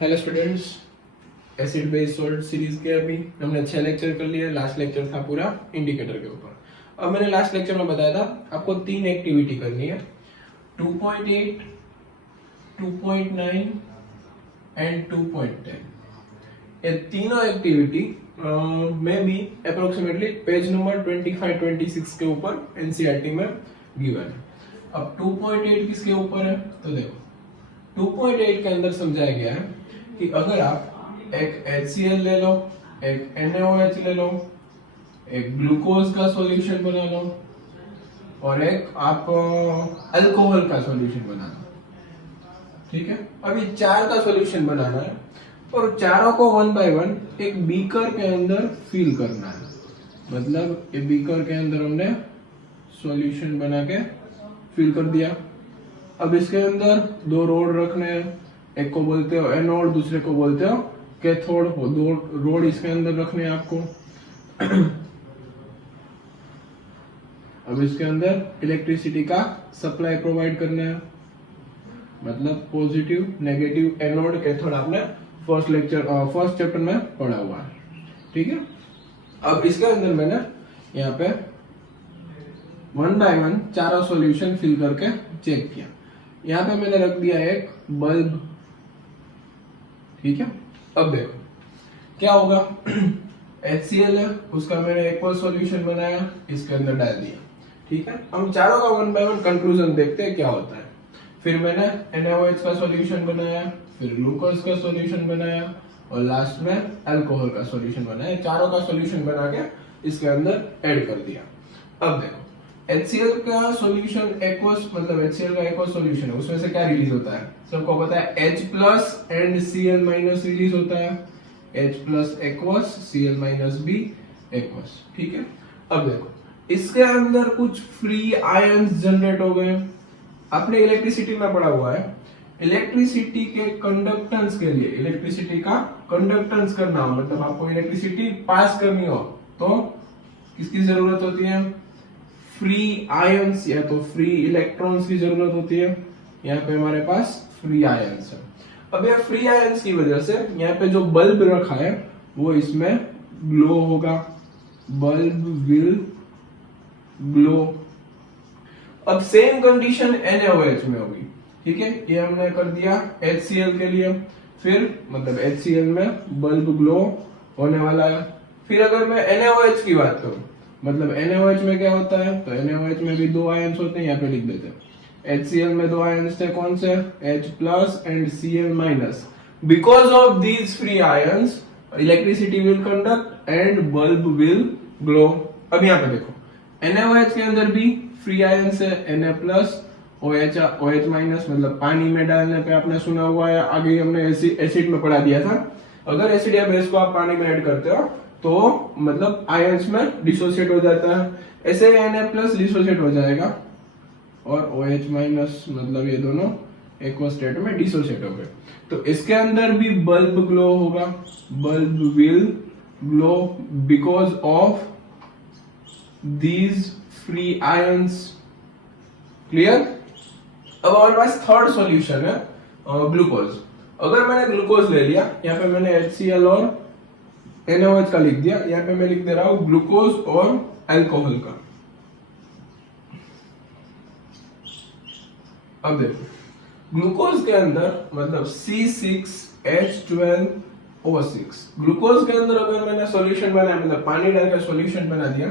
Hello students, acid base salt series के अभी हमने 6 लेक्चर कर लिए। लास्ट लेक्चर था पूरा इंडिकेटर के ऊपर। अब मैंने लास्ट लेक्चर में बताया था आपको 3 एक्टिविटी करनी है, 2.8, 2.9 एंड 2.10। ये तीनों एक्टिविटी में भी अप्रोक्सीमेटली पेज नंबर 25-26 के ऊपर एनसीईआरटी में गिवन है। अब 2.8 किसके ऊपर है तो देखो, 2.8 के अंदर समझाया गया है कि अगर आप एक HCl ले लो, एक NaOH ले लो, एक ग्लूकोज का सॉल्यूशन बना लो और एक आप अल्कोहल का सॉल्यूशन बना लो। ठीक है, अभी 4 का सॉल्यूशन बनाना है और चारों को 1 बाय 1 एक बीकर के अंदर फिल करना है। मतलब ये बीकर के अंदर हमने सॉल्यूशन बना के फिल कर दिया। अब इसके अंदर 2 रोड रखने हैं, एक को बोलते हो एनोड, दूसरे को बोलते हो कैथोड। 2 रोड इसके अंदर रखने हैं आपको। अब इसके अंदर इलेक्ट्रिसिटी का सप्लाई प्रोवाइड करना है, मतलब पॉजिटिव नेगेटिव एनोड कैथोड आपने फर्स्ट चैप्टर में पढ़ा हुआ है। ठीक है, अब इसके अंदर मैंने यहाँ पे 1 बाय 1 चारों सॉल्यूशन फिल करके चेक किया। यहाँ पे मैंने रख दिया एक बल्ब। ठीक है, अब देखो क्या होगा। HCl है, उसका मैंने एक्वस सॉल्यूशन बनाया, इसके अंदर डाल दिया। ठीक है, हम चारों का 1 बाय 1 कंक्लूजन देखते हैं क्या होता है। फिर मैंने NaOH का सॉल्यूशन बनाया, फिर ग्लूकोज का सॉल्यूशन बनाया और लास्ट में अल्कोहल का सॉल्यूशन बनाया। चारों का सॉल्यूशन बना के इसके अंदर ऐड कर दिया। अब देखो HCl का सॉल्यूशन एक्वस, मतलब HCl का एक्वस सॉल्यूशन है, उसमें से क्या रिलीज होता है सबको पता है, H plus and Cl minus release होता है। H plus aqueous, Cl minus भी एक्वस। ठीक है, अब देखो इसके अंदर कुछ फ्री आयंस जनरेट हो गए। आपने इलेक्ट्रिसिटी में पढ़ा हुआ है, इलेक्ट्रिसिटी के कंडक्टेंस के लिए, इलेक्ट्रिसिटी का कंडक्टेंस करना हो, मतलब आपको इलेक्ट्रिसिटी पास करनी हो तो किसकी जरूरत होती है, फ्री आयंस या तो फ्री इलेक्ट्रॉन्स की जरूरत होती है। यहाँ पे हमारे पास फ्री आयंस है। अब यह फ्री आयंस की वजह से यहाँ पे जो बल्ब रखा है वो इसमें ग्लो होगा, बल्ब विल ग्लो। अब सेम कंडीशन NaOH में होगी। ठीक है, ये हमने कर दिया HCl के लिए। फिर मतलब HCl में बल्ब ग्लो होने वाला है। फिर अगर मैं NaOH की बात करूं, मतलब NaOH में क्या होता है, तो NaOH में भी 2 आयंस होते हैं, यहाँ पे लिख देते हैं। HCl में 2 आयंस थे, कौन से, H plus and Cl minus. Because of these free ions electricity will conduct and bulb will glow. अब यहाँ पे देखो NaOH के अंदर भी फ्री आयंस है, Na प्लस OH माइनस, मतलब पानी में डालने पे आपने सुना हुआ है, आगे हमने एसिड में पढ़ा दिया था। अगर एसिड या बेस को आप पानी में ऐड करते हो तो मतलब आयंस में डिसोसिएट हो जाता है। ऐसे Na प्लस डिसोसिएट हो जाएगा और OH माइनस, मतलब ये दोनों एक्वस स्टेट में डिसोसिएट हो गए। तो इसके अंदर भी बल्ब ग्लो होगा, bulb will glow because of these free ions. Clear. अब हमारे पास थर्ड सॉल्यूशन है ग्लूकोज। अगर मैंने ग्लूकोज ले लिया, यहाँ पे मैंने HCl और NaOH का लिख दिया, यहाँ पे मैं लिख दे रहा हूं ग्लूकोज और अल्कोहल का। अब देखो ग्लूकोज के अंदर मतलब C6H12O6। ग्लूकोज के अंदर अगर मैंने सॉल्यूशन बनाया, मतलब पानी डालकर सॉल्यूशन बना दिया,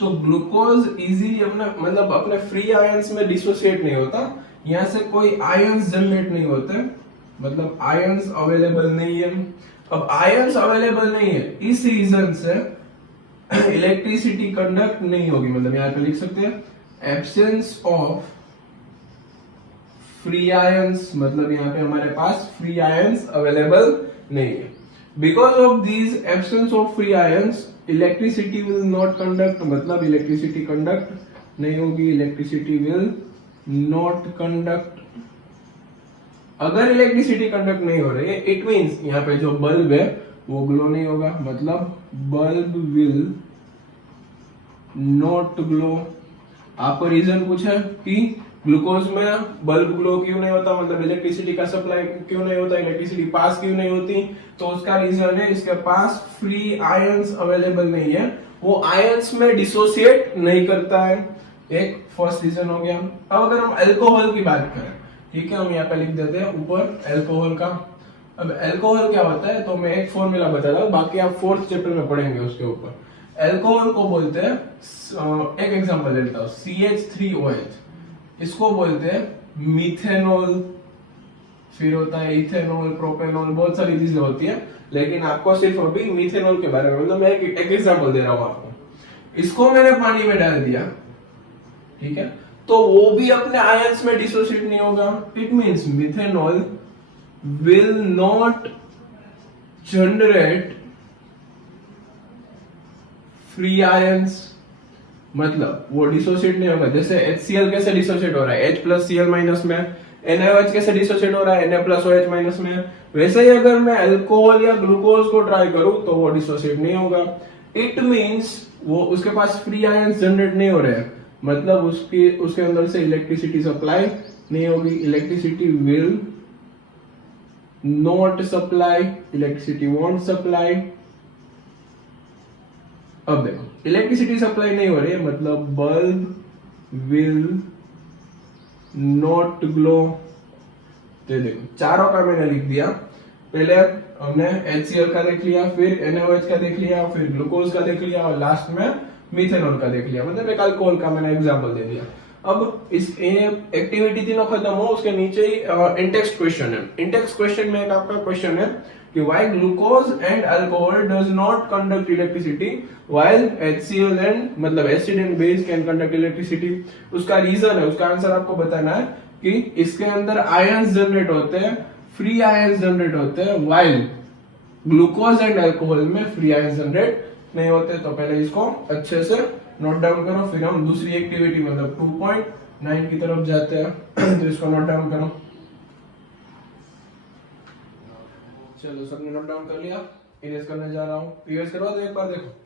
तो ग्लूकोज इजीली मतलब अपने फ्री आयंस में डिसोसिएट नहीं होता, यहाँ से कोई आयंस जनरेट नहीं होते, मतलब आयंस अवेलेबल नहीं है। अब आयंस अवेलेबल नहीं है, इस रीजन से इलेक्ट्रिसिटी कंडक्ट नहीं होगी। मतलब यहाँ पे लिख सकते हैं एब्सेंस ऑफ फ्री आयंस, मतलब यहाँ पे हमारे पास फ्री आयंस अवेलेबल नहीं है। Because of these absence of free ions electricity will not conduct, मतलब इलेक्ट्रिसिटी कंडक्ट नहीं होगी, इलेक्ट्रिसिटी विल नॉट कंडक्ट। अगर इलेक्ट्रिसिटी कंडक्ट नहीं हो रही है, इट मींस यहाँ पे जो बल्ब है वो ग्लो नहीं होगा, मतलब बल्ब विल नॉट ग्लो। आपको रीजन पूछा कि ग्लूकोज में बल्ब ग्लो क्यों नहीं होता, मतलब इलेक्ट्रिसिटी का सप्लाई क्यों नहीं होता, इलेक्ट्रिसिटी पास क्यों नहीं होती, तो उसका रीजन है इसके पास फ्री आयंस अवेलेबल नहीं है, वो आयंस में डिसोसिएट नहीं करता है। एक फर्स्ट रीजन हो गया। अब अगर हम अल्कोहल की बात करें, ठीक है, हम यहाँ पे लिख देते हैं ऊपर अल्कोहल का। अब अल्कोहल क्या होता है, तो मैं एक फॉर्मूला बताता हूँ, बाकी आप फोर्थ चैप्टर में पढ़ेंगे उसके ऊपर। अल्कोहल को बोलते हैं, एक एग्जांपल देता हूँ, CH3OH, इसको बोलते हैं मिथेनॉल, फिर होता है इथेनॉल, प्रोपेनॉल, बहुत सारी चीजें होती है, लेकिन आपको सिर्फ अभी मिथेनॉल के बारे में, मतलब मैं एक एग्जांपल दे रहा हूँ आपको। इसको मैंने पानी में डाल दिया, ठीक है, तो वो भी अपने आयंस में डिसोसिएट नहीं होगा। It means methanol will not generate free ions, मतलब वो डिसोसिएट नहीं होगा। जैसे HCl कैसे डिसोसिएट हो रहा है, H प्लस Cl माइनस में, NaOH कैसे डिसोसिएट हो रहा है, Na प्लस OH माइनस में, वैसे ही अगर मैं अल्कोहल या ग्लूकोज को ट्राई करूं तो वो डिसोसिएट नहीं होगा। इट मींस वो उसके पास फ्री आयंस जनरेट नहीं हो रहे हैं, मतलब उसके अंदर से इलेक्ट्रिसिटी सप्लाई नहीं होगी, electricity will not supply, electricity want supply. अब देखो इलेक्ट्रिसिटी सप्लाई नहीं हो रही है, मतलब बल्ब विल नॉट ग्लो। तो देखो चारों का मैंने लिख दिया, पहले हमने HCl का देख लिया, फिर NaOH का देख लिया, फिर ग्लूकोज का देख लिया, और लास्ट में मिथेनॉल का देख लिया, मतलब एक अल्कोहल का मैंने एग्जांपल दे दिया। अब इस एक्टिविटी तीनों खत्म हो, उसके नीचे ही इंटेक्स्ट क्वेश्चन है। इंटेक्स्ट क्वेश्चन में एक आपका क्वेश्चन है कि why glucose and alcohol does not conduct electricity while HCl and मतलब acid and base can conduct electricity. उसका रीजन है, उसका आंसर आपको बताना है कि इसके अंदर आयंस जनरेट होते हैं, फ्री आयंस जनरेट होते हैं, व्हाइल ग्लूकोज एंड अल्कोहल में फ्री आयंस जनरेट नहीं होते। तो पहले इसको अच्छे से नोट डाउन करो, फिर हम दूसरी एक्टिविटी मतलब 2.9 की तरफ जाते हैं। तो इसको नोट डाउन करो। चलो सबने नोट डाउन कर लिया, इरेज करने जा रहा हूँ, इरेज करवा दो एक बार। देखो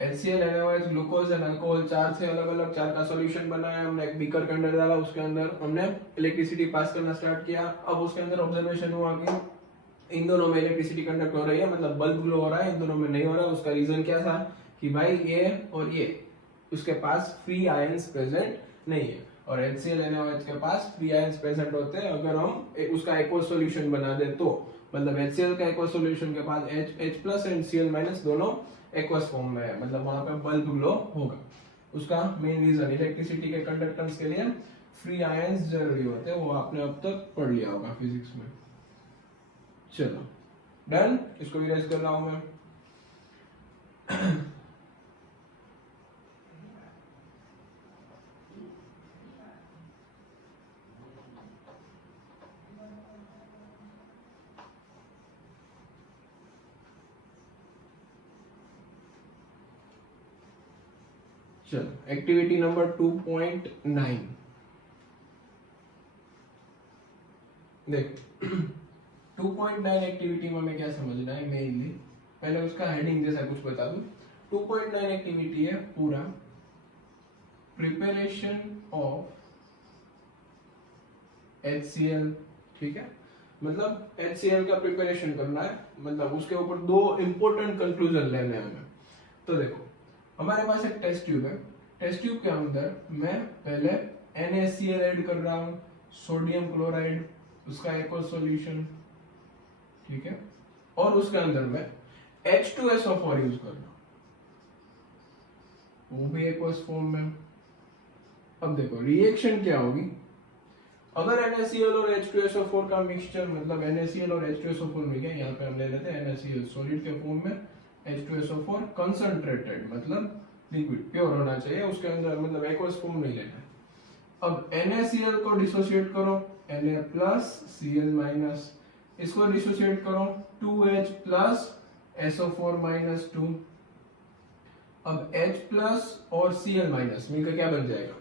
HCl, NaOH, glucose and alcohol, चार से अलग अलग चार का सॉल्यूशन बनाया हमने, एक बीकर के अंदर डाला, उसके अंदर हमने इलेक्ट्रिसिटी पास करना स्टार्ट किया। अब उसके अंदर ऑब्जर्वेशन हुआ कि इन दोनों में इलेक्ट्रिसिटी कंडक्ट हो रही है, मतलब बल्ब ग्लो हो रहा है, इन दोनों में नहीं हो रहा है। उसका रीजन क्या था कि भाई ये और ये उसके पास फ्री आयंस प्रेजेंट नहीं है, और HCl, NaOH के पास फ्री आयंस प्रेजेंट होते हैं अगर हम उसका एक्वस सॉल्यूशन बना दे तो। मतलब HCl का एक्वस सॉल्यूशन के पास H plus and Cl minus दोनों एक्वस फॉर्म में है, मतलब वहां पे बल्ब ग्लो होगा। उसका मेन रीजन इलेक्ट्रिसिटी के कंडक्टेंस के लिए फ्री आयंस जरूरी होते हैं, वो आपने अब तक पढ़ लिया होगा फिजिक्स में। चलो डन, इसको इरेज कर रहा हूं मैं। चलो एक्टिविटी नंबर 2.9 देख। 2.9 एक्टिविटी में हमें क्या समझना है मेनली, पहले उसका हेडिंग जैसा कुछ बता दूं। 2.9 एक्टिविटी है पूरा प्रिपरेशन ऑफ HCl, ठीक है, मतलब HCl का प्रिपरेशन करना है, मतलब उसके ऊपर दो इंपॉर्टेंट कंक्लूजन लेने हैं हमें। तो देखो हमारे पास एक टेस्ट ट्यूब है, टेस्ट ट्यूब के अंदर मैं पहले NaCl ऐड कर रहा हूं, सोडियम क्लोराइड, उसका एक्वस सॉल्यूशन, ठीक है, और उसके अंदर मैं H2SO4 यूज कर रहा हूं, वो भी एक्वस फॉर्म में। अब देखो रिएक्शन क्या होगी अगर NaCl और H2SO4 का मिक्सचर, मतलब NaCl और H2SO4 मिल गया, यहाँ पे हम ले लेते हैं NaCl सॉलिड के फॉर्म में, H2SO4 कंसंट्रेटेड, मतलब लिक्विड प्योर होना चाहिए, उसके अंदर मतलब एक्वस फॉर्म नहीं लेना है। अब NaCl को डिसोसिएट करो, Na प्लस Cl माइनस, इसको डिसोसिएट करो 2H प्लस SO4 माइनस 2। अब H प्लस और Cl माइनस मिलकर क्या बन जाएगा,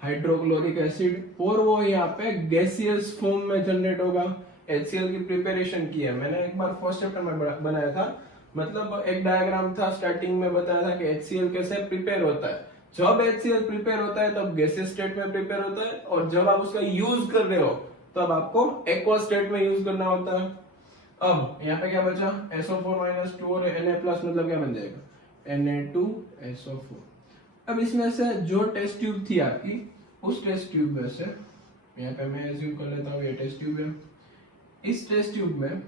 हाइड्रोक्लोरिक एसिड, और वो यहाँ पे गैसियस फॉर्म में जनरेट होगा। HCl की प्रिपरेशन की है मैंने एक बार फर्स्ट चैप्टर में बनाया था, मतलब एक डायग्राम था, स्टार्टिंग में बताया था कि HCl कैसे प्रिपेयर होता है। जब HCl प्रिपेयर होता है तब गैसियस स्टेट में प्रिपेयर होता है, और जब आप उसका यूज कर रहे हो तब आपको एक्वा स्टेट में यूज करना होता है। अब यहाँ पे क्या बचा, SO4 - 2 और Na प्लस, मतलब क्या बन जाएगा Na2SO4। अब इसमें से जो टेस्ट ट्यूब थी आपकी, उस टेस्ट ट्यूब में से यहाँ पे मैं एज्यूम कर लेता हूँ ये टेस्ट ट्यूब है, इस टेस्ट ट्यूब में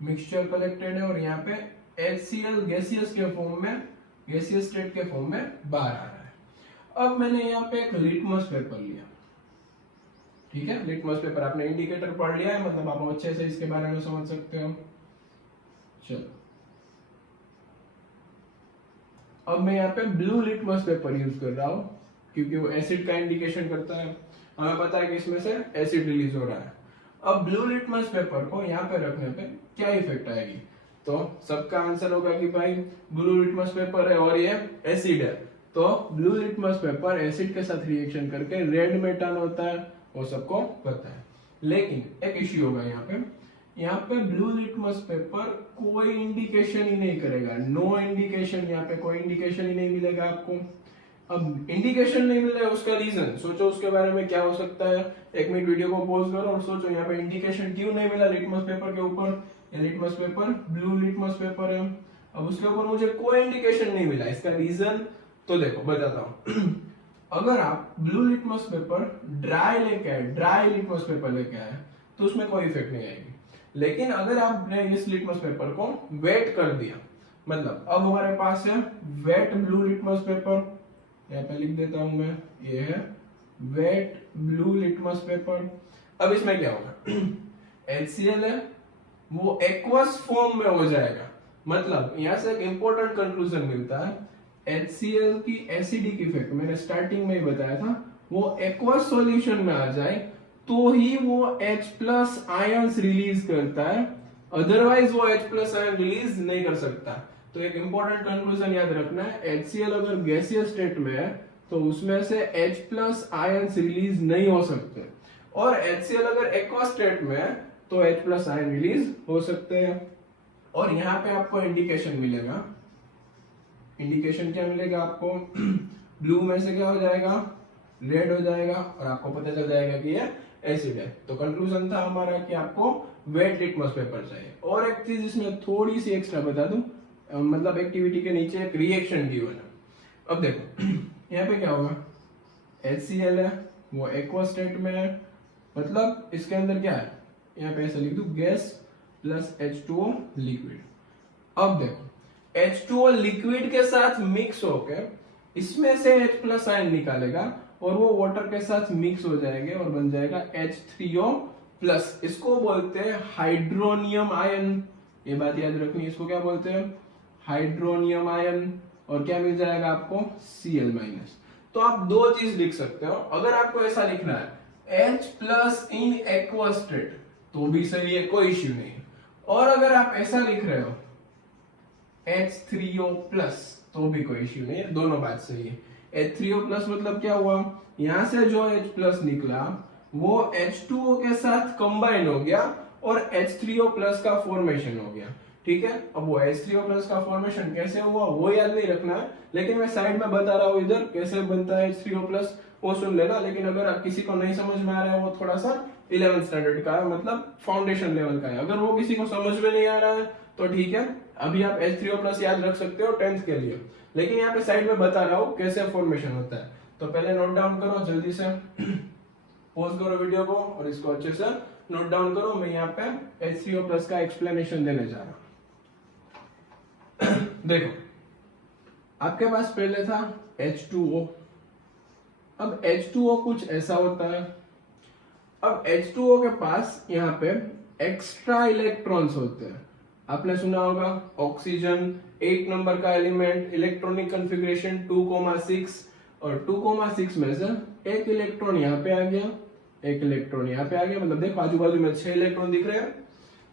मिक्सचर कलेक्टेड है और यहाँ पे HCl गैसियस के फॉर्म में, गैसियस स्टेट के फॉर्म में बाहर आ रहा है। अब मैंने यहाँ पे एक लिटमस पेपर लिया, ठीक है, लिटमस पेपर, आपने इंडिकेटर पढ़ लिया है, मतलब आप अच्छे से इसके बारे में समझ सकते हो। चलो अब मैं यहाँ पे ब्लू लिटमस पेपर यूज कर रहा हूँ क्योंकि वो एसिड का इंडिकेशन करता है, हमें पता है कि इसमें से एसिड रिलीज हो रहा है। अब ब्लू लिटमस पेपर को यहाँ पे रखने पे क्या इफेक्ट आएगी, तो सबका आंसर होगा कि भाई ब्लू लिटमस पेपर है और ये एसिड है, तो ब्लू लिटमस पेपर एसिड के साथ रिएक्शन करके रेड में टर्न होता है, वो सबको पता है। लेकिन एक इश्यू होगा यहाँ पे ब्लू लिटमस पेपर कोई इंडिकेशन ही नहीं करेगा, नो इंडिकेशन, यहाँ पे कोई इंडिकेशन ही नहीं मिलेगा आपको। अब इंडिकेशन नहीं मिल रहा है, उसका रीजन सोचो, उसके बारे में क्या हो सकता है। एक मिनट वीडियो को पॉज करो और सोचो यहाँ पे इंडिकेशन क्यों नहीं मिला लिटमस पेपर के ऊपर। ये litmus paper blue litmus paper है, अब उसके ऊपर मुझे कोई इंडिकेशन नहीं मिला, इसका रीजन तो देखो बताता हूँ। अगर आप ब्लू लिटमस पेपर ड्राई लेके आए, ड्राई लिटमस पेपर लेके आए तो उसमें कोई इफेक्ट नहीं आएगी। लेकिन अगर आपने इस लिटमस पेपर को वेट कर दिया, मतलब अब हमारे पास है वेट ब्लू लिटमस पेपर, यहाँ पे लिख देता हूं मैं, ये है वेट ब्लू लिटमस पेपर। अब इसमें क्या होगा, HCl है वो एक्वस फॉर्म में हो जाएगा, मतलब यहां से एक इंपॉर्टेंट कंक्लूजन मिलता है, HCl की एसिडिक इफेक्ट मैंने स्टार्टिंग में ही बताया था, वो एक्वस सॉल्यूशन में आ जाए तो ही वो H+ आयंस रिलीज करता है, अदरवाइज वो H+ आयन रिलीज नहीं कर सकता। तो एक इंपॉर्टेंट कंक्लूजन याद रखना है, HCl अगर गैसियस स्टेट में है तो उसमें से H+ आयंस रिलीज नहीं हो सकते, और HCl अगर एक्वस स्टेट में है तो H+ आयन रिलीज हो सकते हैं। और यहाँ पे आपको इंडिकेशन मिलेगा, इंडिकेशन क्या मिलेगा आपको, ब्लू में से क्या हो जाएगा, रेड हो जाएगा, और आपको पता चल जाएगा कि ये एसिड है। तो कंक्लूजन था हमारा कि आपको वेट लिटमस पेपर चाहिए। और एक चीज इसमें थोड़ी सी एक्स्ट्रा बता दूं, मतलब एक्टिविटी के नीचे एक रिएक्शन गिवन है। अब देखो यहाँ पे क्या होगा, HCl है वो एक्वस स्टेट में है, मतलब इसके अंदर क्या है, यहाँ पे ऐसा लिख दूं गैस प्लस H2O लिक्विड। अब देखो H2O लिक्विड के साथ मिक्स होकर इसमें से H+ आयन निकालेगा और वो वाटर के साथ मिक्स हो जाएंगे और बन जाएगा H3O+। इसको बोलते हैं हाइड्रोनियम आयन, ये बात याद रखनी है, इसको क्या बोलते हैं, हाइड्रोनियम आयन। और क्या मिल जाएगा आपको, Cl-। तो आप दो चीज लिख सकते हो, अगर आपको ऐसा लिखना है H+ इन एक्वस स्टेट तो भी सही है, कोई इश्यू नहीं। और अगर आप ऐसा लिख रहे हो H3O+ तो भी कोई इश्यू नहीं है, दोनों बात सही है। H3O+ मतलब क्या हुआ, यहां से जो H+ निकला वो H2O के साथ कंबाइन हो गया और H3O+ का फॉर्मेशन हो गया, ठीक है। अब वो H3O+ का फॉर्मेशन कैसे हुआ वो याद नहीं रखना है, लेकिन मैं साइड में बता रहा हूँ इधर कैसे बनता है H3O+, वो सुन लेना। लेकिन अगर किसी को नहीं समझ में आ रहा है, वो थोड़ा सा 11th स्टैंडर्ड का है, मतलब फाउंडेशन लेवल का है, अगर वो किसी को समझ में नहीं आ रहा है तो ठीक है, अभी आप H3O+ याद रख सकते हो 10th के लिए। लेकिन यहाँ पे साइड में बता रहा हूँ कैसे फॉर्मेशन होता है, तो पहले नोट डाउन करो, जल्दी से पॉज करो वीडियो को और इसको अच्छे से नोट डाउन करो। मैं यहाँ पे H3O+ का एक्सप्लेनेशन देने जा रहा हूँ। देखो आपके पास पहले था H2O, अब H2O कुछ ऐसा होता है, अब H2O के पास यहाँ पे एक्स्ट्रा इलेक्ट्रॉन्स होते हैं। आपने सुना होगा ऑक्सीजन 8 नंबर का एलिमेंट, इलेक्ट्रॉनिक कॉन्फ़िगरेशन 2,6, और 2,6 में से एक इलेक्ट्रॉन यहाँ पे आ गया, एक इलेक्ट्रॉन यहाँ पे आ गया, मतलब देखो आजू बाजू में 6 इलेक्ट्रॉन दिख रहे हैं।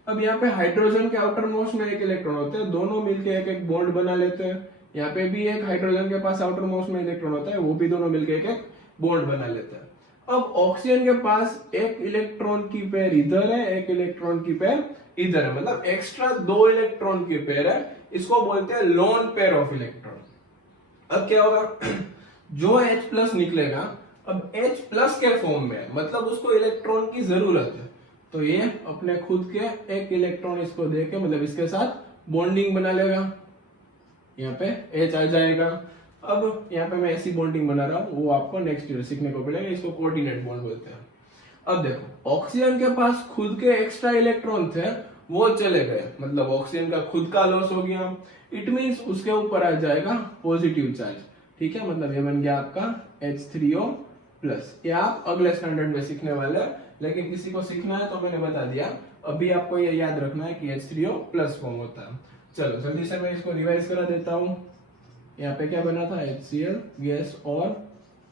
अब यहाँ पे हाइड्रोजन के आउटर मोस्ट में एक इलेक्ट्रॉन होते हैं, दोनों मिलके एक एक बॉन्ड बना लेते हैं। यहाँ पे भी एक हाइड्रोजन के पास आउटर मोस्ट में इलेक्ट्रॉन होता है, वो भी दोनों मिलके एक एक बॉन्ड बना लेते हैं। अब ऑक्सीजन के पास एक इलेक्ट्रॉन की पेयर इधर है, एक इलेक्ट्रॉन की पेयर इधर है, मतलब एक्स्ट्रा 2 इलेक्ट्रॉन की पेयर है, इसको बोलते हैं लोन पेयर ऑफ इलेक्ट्रॉन। अब क्या होगा, जो H प्लस निकलेगा अब H प्लस के फॉर्म में, मतलब उसको इलेक्ट्रॉन की जरूरत है, तो ये अपने खुद के एक इलेक्ट्रॉन इसको देके मतलब इसके साथ बॉन्डिंग बना लेगा, यहाँ पे H आ जाएगा। अब यहाँ पे मैं ऐसी बॉन्डिंग बना रहा हूँ, वो आपको नेक्स्ट ईयर सीखने को मिलेगा, इसको कोऑर्डिनेट बॉन्ड बोलते हैं। अब देखो ऑक्सीजन के पास खुद के एक्स्ट्रा इलेक्ट्रॉन थे, वो चले गए, मतलब ऑक्सीजन का खुद का लॉस हो गया, इट मींस उसके ऊपर आ जाएगा पॉजिटिव चार्ज, ठीक है, मतलब ये बन गया आपका H3O प्लस। ये आप अगले स्टैंडर्ड में सीखने वाले हैं, लेकिन किसी को सीखना है तो मैंने बता दिया, अभी आपको ये याद रखना है कि H3O प्लस फॉर्म होता है। चलो जल्दी से मैं इसको रिवाइज करा देता हूँ। यहाँ पे क्या बना था, HCl गैस और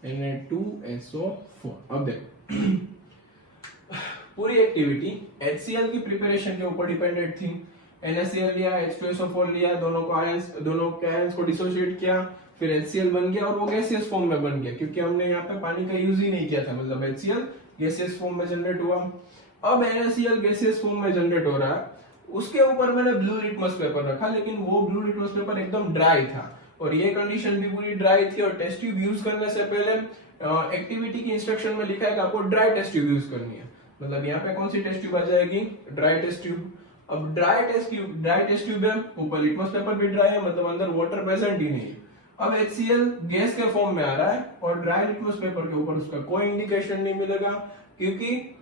Na2SO4। अब देखो पूरी एक्टिविटी HCl की प्रिपरेशन के ऊपर डिपेंडेंट थी। NaCl लिया, H2SO4 लिया, दोनों के आयंस को डिसोसिएट किया, फिर HCl बन गया और वो गैसियस फॉर्म में बन गया, क्योंकि हमने यहाँ पे पानी का यूज ही नहीं किया था, मतलब HCl गैसियस फॉर्म में जनरेट हुआ। अब NaCl गैसियस फॉर्म में जनरेट हो रहा है, उसके ऊपर मैंने ब्लू लिटमस पेपर रखा, लेकिन वो ब्लू लिटमस पेपर एकदम ड्राई था और ये कंडीशन भी पूरी ड्राई थी, और टेस्ट ट्यूब यूज करने से पहले एक्टिविटी की इंस्ट्रक्शन में लिखा है कि आपको ड्राई टेस्ट ट्यूब यूज करनी है, मतलब यहाँ पे कौन सी टेस्ट ट्यूब आ जाएगी, ड्राई टेस्ट ट्यूब। अब ड्राई टेस्ट ट्यूब है, ऊपर लिटमस पेपर भी ड्राई है, मतलब अंदर वाटर प्रेजेंट ही नहीं है। अब HCl गैस के फॉर्म में आ रहा है और ड्राई लिटमस पेपर के ऊपर उसका कोई इंडिकेशन नहीं मिलेगा, क्योंकि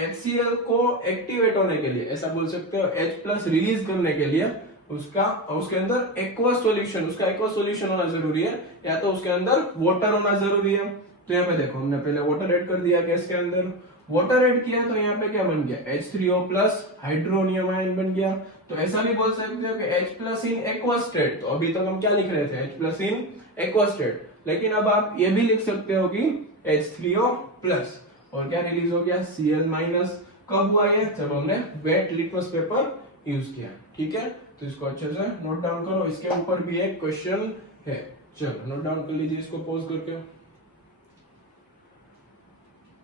HCl को एक्टिवेट होने के लिए, ऐसा बोल सकते हो H प्लस रिलीज करने के लिए उसके अंदर एक्वस सॉल्यूशन होना जरूरी है, या तो उसके अंदर वाटर होना जरूरी है। तो यहाँ पे देखो हमने पहले वाटर ऐड कर दिया गैस के अंदर, वाटर ऐड किया तो यहाँ पे क्या बन गया, H3O प्लस हाइड्रोनियम आयन बन गया। तो ऐसा भी बोल सकते हो कि H plus in aqueous state, तो अभी तक हम क्या लिख रहे थे, H plus in aqueous state, लेकिन अब आप ये भी लिख सकते हो कि H3O प्लस और क्या रिलीज हो गया, Cl माइनस। कब हुआ ये, जब हमने वेट लिटमस पेपर यूज किया, ठीक है। तो इसको अच्छे से नोट डाउन करो, इसके ऊपर भी एक क्वेश्चन है, चलो नोट डाउन कर लीजिए इसको पॉज करके।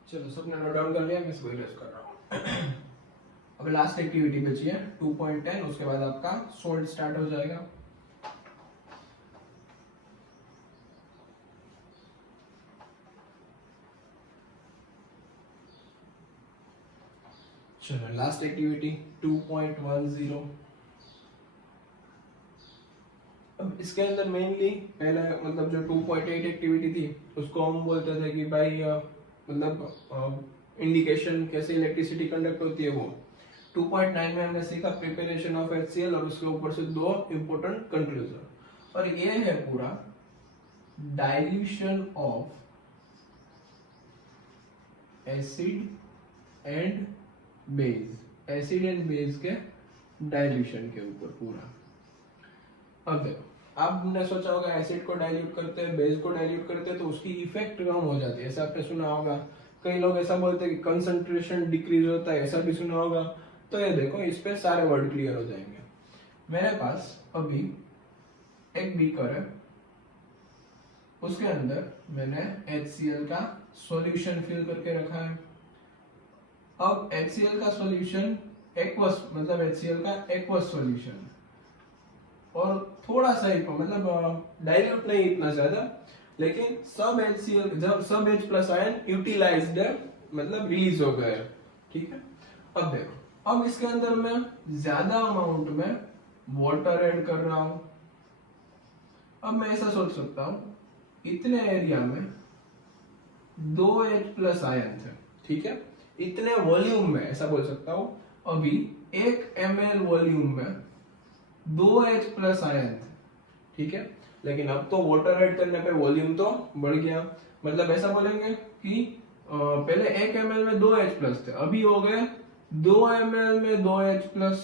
चलो सबने नोट डाउन कर लिया, मैं इसको इरेज कर रहा हूँ। अब लास्ट एक्टिविटी बची है 2.10, उसके बाद आपका सोल्ट स्टार्ट हो जाएगा। चलो लास्ट एक्टिविटी 2.10। अब इसके अंदर मेनली पहला मतलब जो 2.8 एक्टिविटी थी उसको हम बोलते थे कि भाई मतलब इंडिकेशन कैसे इलेक्ट्रिसिटी कंडक्ट होती है वो। 2.9 में हमने सीखा प्रिपरेशन ऑफ HCl और उसके ऊपर से दो इंपॉर्टेंट कंक्लूजन, और ये है पूरा dilution of acid and base, acid and base के डाइल्यूशन के ऊपर पूरा। अब देखो आपने सोचा होगा एसिड को डाइल्यूट करते हैं, बेस को डाइल्यूट करते हैं तो उसकी इफेक्ट कम हो जाती है, ऐसा आपने सुना होगा। कई लोग ऐसा बोलते हैं कि कंसंट्रेशन डिक्रीज होता है, ऐसा भी सुना होगा। तो ये देखो इस पे सारे वर्ड क्लियर हो जाएंगे। मेरे पास अभी एक बीकर है, उसके अंदर मैंने HCl का सॉल्यूशन फिल करके रखा है। अब HCl का सॉल्यूशन एक्वस, मतलब HCl का एक्वस सॉल्यूशन, और थोड़ा सा ही मतलब डाइल्यूट नहीं इतना ज्यादा, लेकिन सब HCl जब सब H प्लस आयन यूटिलाइज्ड है, मतलब रिलीज हो गए, ठीक है। अब देखो अब इसके अंदर मैं ज्यादा अमाउंट में वाटर ऐड कर रहा हूं। अब मैं ऐसा सोच सकता हूं इतने एरिया में 2 H प्लस आयन थे, ठीक है, इतने वॉल्यूम में, ऐसा बोल सकता हूं अभी 1 ml वॉल्यूम में 2 H प्लस आयन थे, ठीक है। लेकिन अब तो वाटर ऐड करने पे वॉल्यूम तो बढ़ गया, मतलब ऐसा बोलेंगे कि पहले 1 ml में 2 H प्लस थे, अभी हो गए 2 ml में 2 H प्लस,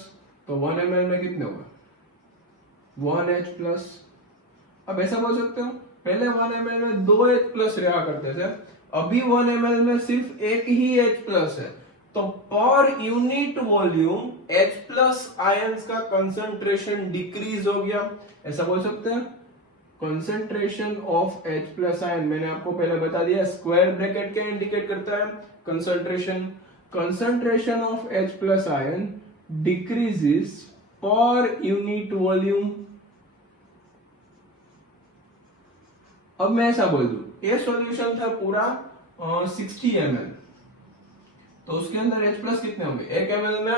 तो 1 ml में कितने हुए, 1 H प्लस। अब ऐसा बोल सकते हो पहले 1 ml में 2 H प्लस रहा करते थे, अभी 1 ml में सिर्फ एक ही H प्लस है, तो पर unit volume H plus ions का कंसंट्रेशन डिक्रीज हो गया, ऐसा बोल सकते हैं। Concentration of H plus ion मैंने आपको पहले बता दिया, स्क्वायर ब्रैकेट क्या इंडिकेट करता है, concentration of H plus ion decreases पर यूनिट वॉल्यूम, अब मैं ऐसा बोल दूं, ये सॉल्यूशन था पूरा 60 ml, तो उसके अंदर H प्लस कितने होंगे? 1 ml में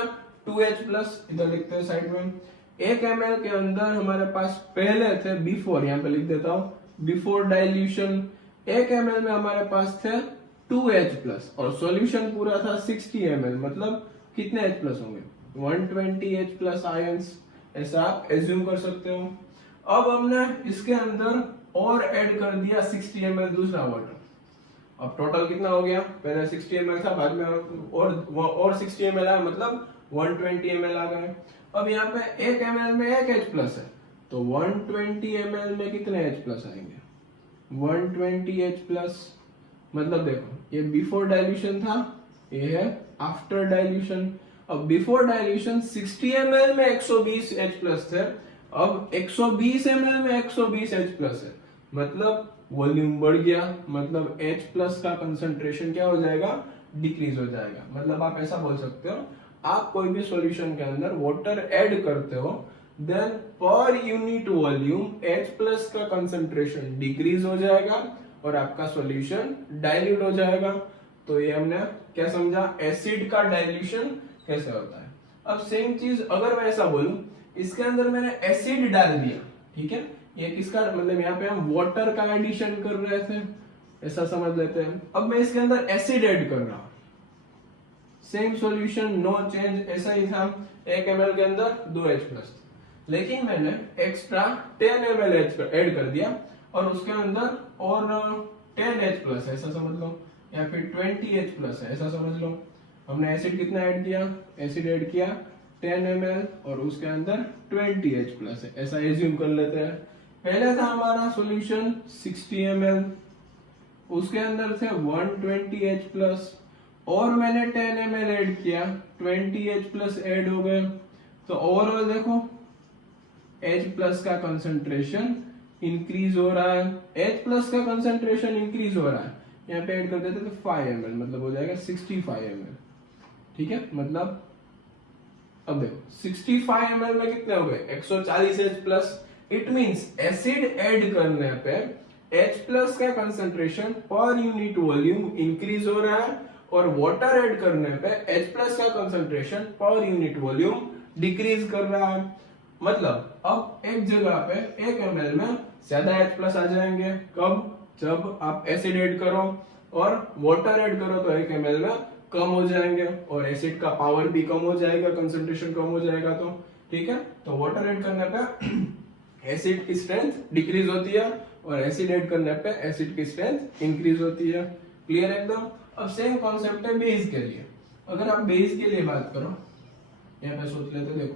2H प्लस, इधर लिखते हैं साइड में। 1 ml के अंदर हमारे पास पहले थे बिफोर, यहाँ पे लिख देता हूं बिफोर डाइल्यूशन, 1 ml में हमारे पास थे 2H प्लस और सॉल्यूशन पूरा था 60 ml, मतलब कितने H प्लस होंगे? 120 H प्लस आयंस, ऐसा आप एज्यूम कर सकते हो। अब हमने इसके अंदर और ऐड कर दिया 60 ml दूसरा वाटर, अब टोटल कितना हो गया? पहले 60 ml था, बाद में और 60 ml आया, मतलब 120 ml आ गए। अब यहाँ पे 1 ml में 1 H प्लस है, तो 120 ml में कितने H प्लस आएंगे? 120 H प्लस, मतलब देखो ये बिफोर डाइल्यूशन था, ये है आफ्टर डाइल्यूशन। अब बिफोर डाइल्यूशन 60 ml में 120 H प्लस थे, अब 120 ml में 120 H प्लस है, मतलब वॉल्यूम बढ़ गया, मतलब H प्लस का कंसंट्रेशन क्या हो जाएगा? डिक्रीज हो जाएगा। मतलब आप ऐसा बोल सकते हो, आप कोई भी सॉल्यूशन के अंदर वाटर ऐड करते हो, then per unit volume H plus का कंसंट्रेशन डिक्रीज हो जाएगा और आपका सॉल्यूशन डाइल्यूट हो जाएगा। तो ये हमने क्या समझा, एसिड का डाइल्यूशन कैसे होता है। अब सेम चीज अगर मैं ऐसा बोलूं, इसके अंदर मैंने एसिड डाल दिया, ठीक है, ये किसका मतलब यहाँ पे हम वाटर का एडिशन कर रहे थे, ऐसा समझ लेते हैं। अब मैं इसके अंदर एसिड ऐड कर रहा हूं, सेम सॉल्यूशन नो चेंज, ऐसा ही था। 1 ml के अंदर 2H प्लस, लेकिन मैंने एक्स्ट्रा 10 ml ऐड कर दिया और उसके अंदर और 10H प्लस, ऐसा समझ लो, या फिर 20H प्लस है, ऐसा समझ लो। हमने एसिड कितना ऐड किया? एसिड ऐड किया 10 ml और उसके अंदर 20H प्लस है, ऐसा एज्यूम कर लेते हैं। पहले था हमारा सॉल्यूशन 60 ml, उसके अंदर थे 120H प्लस और मैंने 10 ml ऐड किया, 20H प्लस ऐड हो गए, तो ओवरऑल देखो H प्लस का कंसंट्रेशन इंक्रीज हो रहा है, H प्लस का कंसंट्रेशन इंक्रीज हो रहा है, यहाँ पे ऐड कर देते तो 5 ml, मतलब हो जाएगा 65 ml, ठीक है। मतलब अब देखो 65 ml में कितने हो गए? 140 H plus. It means acid add करने पे H प्लस का कंसंट्रेशन पर यूनिट वॉल्यूम इंक्रीज हो रहा है और वाटर ऐड करने पे H प्लस का कंसंट्रेशन पर यूनिट वॉल्यूम डिक्रीज कर रहा है। मतलब अब एक जगह पे 1 ml में ज्यादा H प्लस आ जाएंगे, कब? जब आप एसिड ऐड करो और वाटर ऐड करो तो 1 ml में कम हो जाएंगे और एसिड का पावर भी कम हो जाएगा, कंसंट्रेशन कम हो जाएगा, तो ठीक है। तो वाटर ऐड करने पे एसिड की स्ट्रेंथ डिक्रीज होती है और एसिड ऐड करने पे एसिड की स्ट्रेंथ इंक्रीज होती है। क्लियर एकदम। अब सेम कॉन्सेप्ट है बेस के लिए। अगर आप बेस के लिए बात करो, यहाँ पे सोच लेते, देखो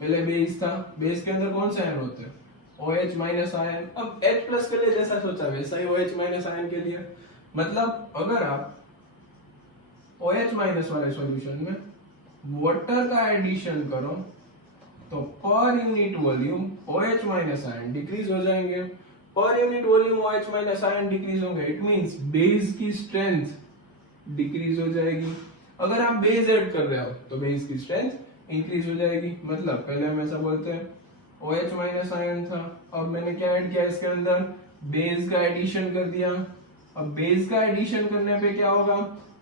पहले बेस था, बेस के अंदर कौन से आयन होते हैं? OH minus ion. अब H प्लस के लिए जैसा सोचा वैसा ही OH माइनस आयन के लिए। मतलब अगर आप OH माइनस वाले सॉल्यूशन में वाटर का एडिशन करो तो पर unit volume OH minus ion decrease हो जाएंगे। पर unit volume OH minus ion decrease होंगे, इट मींस बेस की स्ट्रेंथ डिक्रीज हो जाएगी। अगर आप बेस ऐड कर रहे हो तो बेस की स्ट्रेंथ इंक्रीज हो जाएगी। मतलब पहले हम ऐसा बोलते हैं OH माइनस आयन था, अब मैंने क्या ऐड किया इसके अंदर? बेस का एडिशन कर दिया। अब बेस का एडिशन करने पे क्या होगा?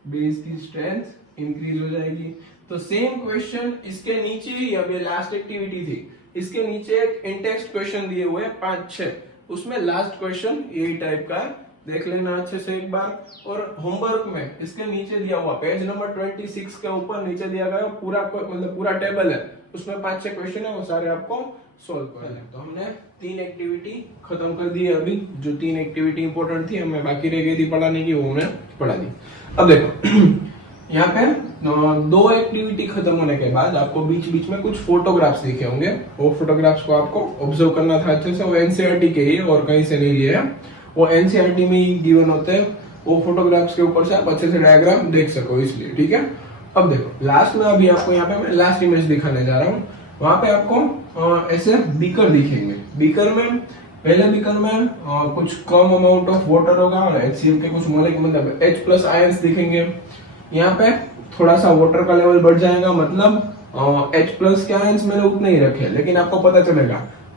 बेस की स्ट्रेंथ इंक्रीज हो जाएगी। तो सेम क्वेश्चन इसके नीचे ही, अब ये लास्ट एक्टिविटी थी, इसके नीचे एक इंटेक्स्ट क्वेश्चन दिए हुए 5-6, उसमें लास्ट क्वेश्चन यही टाइप का है, देख लेना अच्छे से एक बार। और होमवर्क में इसके नीचे दिया हुआ पेज नंबर 26 के ऊपर नीचे दिया गया पूरा, मतलब पूरा टेबल है, उसमें 5-6 क्वेश्चन है, वो सारे आपको सोल्व करना है। तो हमने 3 एक्टिविटी खत्म कर दी है। अभी जो 3 एक्टिविटी इंपॉर्टेंट थी हमें बाकी रह गई थी पढ़ाने की, वो हमने पढ़ा दी। अब देखो यहाँ पे 2 एक्टिविटी खत्म होने के बाद आपको बीच बीच में कुछ फोटोग्राफ्स दिखे होंगे, वो फोटोग्राफ्स को आपको ऑब्जर्व करना था अच्छे से। वो एनसीईआरटी के ही और कहीं से नहीं लिए है, वो एनसीईआरटी में ही गिवन होते हैं। वो फोटोग्राफ्स के ऊपर से आप अच्छे से डायग्राम देख सको, इसलिए ठीक है। अब देखो लास्ट में, अभी आपको यहाँ पे मैं लास्ट इमेज दिखाने जा रहा हूँ। वहां पे आपको ऐसे बीकर दिखेंगे। बीकर में, पहले बीकर में कुछ कम अमाउंट ऑफ वाटर होगा और HCl के कुछ मॉलिक्यूल, मतलब H प्लस आयंस दिखेंगे। यहाँ पे थोड़ा सा वाटर का लेवल बढ़ जाएगा, मतलब H प्लस के आयंस मैंने उतने ही रखे, लेकिन आपको पता चलेगा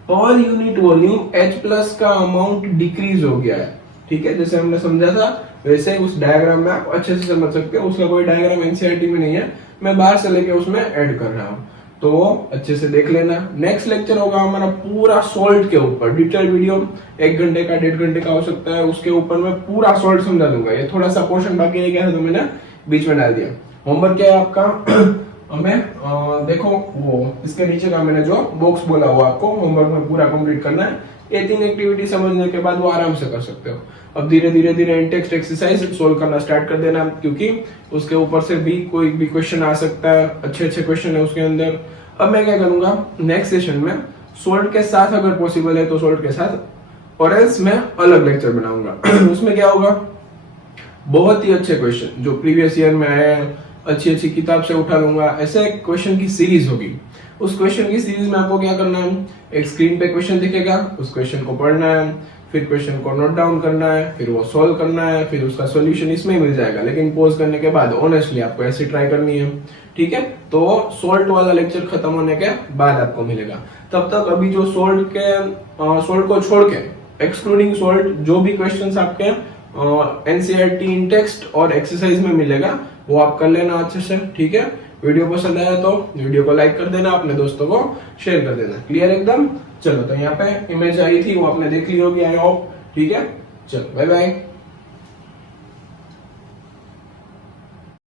पर यूनिट वॉल्यूम H+ का अमाउंट डिक्रीज हो गया है। ठीक है, जैसे हमने समझा था वैसे उस डायग्राम में आप अच्छे से समझ सकते हो। उसका कोई डायग्राम एनसीईआरटी में नहीं है, मैं बाहर से लेके उसमें ऐड कर रहा हूँ, तो अच्छे से देख लेना। नेक्स्ट लेक्चर होगा हमारा पूरा सॉल्ट के ऊपर, डिटेल वीडियो 1 घंटे का 1.5 घंटे का हो सकता है, उसके ऊपर मैं पूरा सॉल्ट समझा दूंगा। ये थोड़ा सा पोर्शन बाकी रह गया था तो मैंने बीच में डाल दिया। होमवर्क क्या है आपका हमें देखो वो इसके नीचे का मैंने जो बॉक्स बोला हुआ आपको होमवर्क में पूरा कंप्लीट करना है। ये 3 एक्टिविटी समझने के बाद वो आराम से कर सकते हो। अब धीरे धीरे इन टेक्स्ट एक्सरसाइज सोल्व करना स्टार्ट कर देना, क्योंकि उसके ऊपर से भी कोई भी क्वेश्चन आ सकता है, अच्छे क्वेश्चन है उसके अंदर। अब मैं क्या करूंगा नेक्स्ट सेशन में सोल्ट के साथ अगर पॉसिबल है तो सोल्ट के साथ, और एल्स मैं अलग लेक्चर बनाऊंगा। उसमें क्या होगा, बहुत ही अच्छे क्वेश्चन जो प्रीवियस ईयर में आए अच्छी किताब से उठा लूंगा, ऐसे क्वेश्चन की सीरीज होगी। उस क्वेश्चन की सीरीज में आपको क्या करना है, एक स्क्रीन पे क्वेश्चन दिखेगा, उस क्वेश्चन को पढ़ना है, फिर क्वेश्चन को नोट डाउन करना है, फिर वो सॉल्व करना है, फिर उसका सॉल्यूशन इसमें मिल जाएगा। लेकिन पॉज करने के बाद ऑनेस्टली आपको ऐसे ट्राई करनी है। ठीक है, तो सॉल्ट वाला लेक्चर खत्म होने के बाद आपको मिलेगा। तब तक अभी जो सॉल्ट को छोड़ के एक्सक्लूडिंग सॉल्ट जो भी क्वेश्चंस आपके एनसीईआरटी इन टेक्स्ट और एक्सरसाइज में मिलेगा वो आप कर लेना अच्छे से। ठीक है, वीडियो पसंद आया तो वीडियो को लाइक कर देना, अपने दोस्तों को शेयर कर देना। क्लियर एकदम। चलो, तो यहाँ पे इमेज आई थी वो आपने देख ली होगी आई होप। ठीक है, चलो बाय बाय।